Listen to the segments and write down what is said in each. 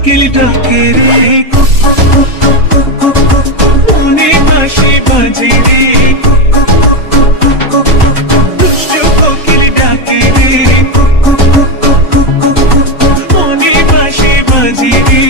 কোকিল ডাকে রে মনে বাঁশি বাজে রে দুষ্ট কোকিল ডাকে রে মনে বাঁশি বাজে রে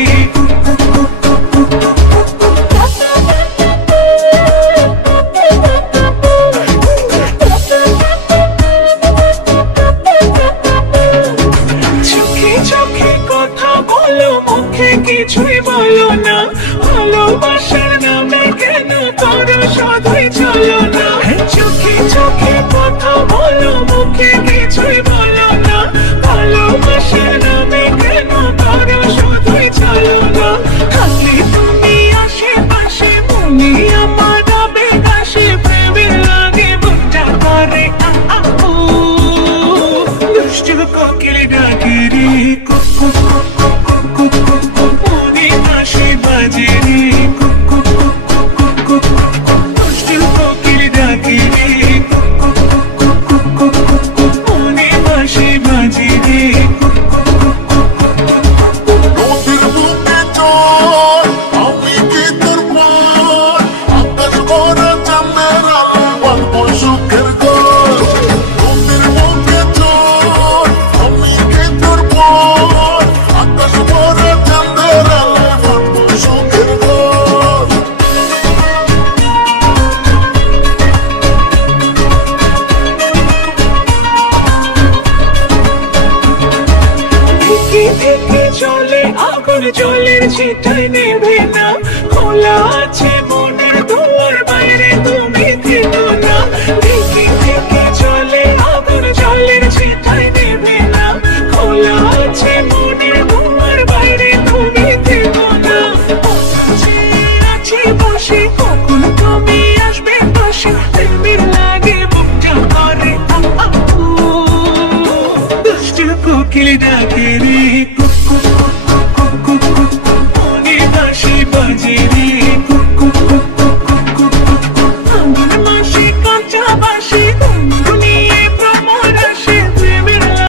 কিছুই বলো না ভালোবাসার নামে কেন করো শুধুই চলো না চোখে চোখে কথা বলো মুখে কিছুই বলো না ভালোবাসার নামে কেন করো শুধুই চলো না থাকলে তুমি আশেপাশে মনে আমার আবেগ আসে প্রেমের লাগে বুকটা করে দুষ্ট কোকিল ডাকে রে জলের ছিটাই নেবে না খোলা আছে মনের দুয়ার বাইরে তুমি থেকো না থেকে থেকে চলে আগুন জলের ছিটাই নেবে না খোলা আছে মনের দুয়ার বাইরে তুমি থেকো না আছে বসে কখন তুমি আসবে পাশে প্রেমের লাগে বুকটা করে দুষ্ট কোকিল ডাকে রে মনে বাঁশি বাজে রে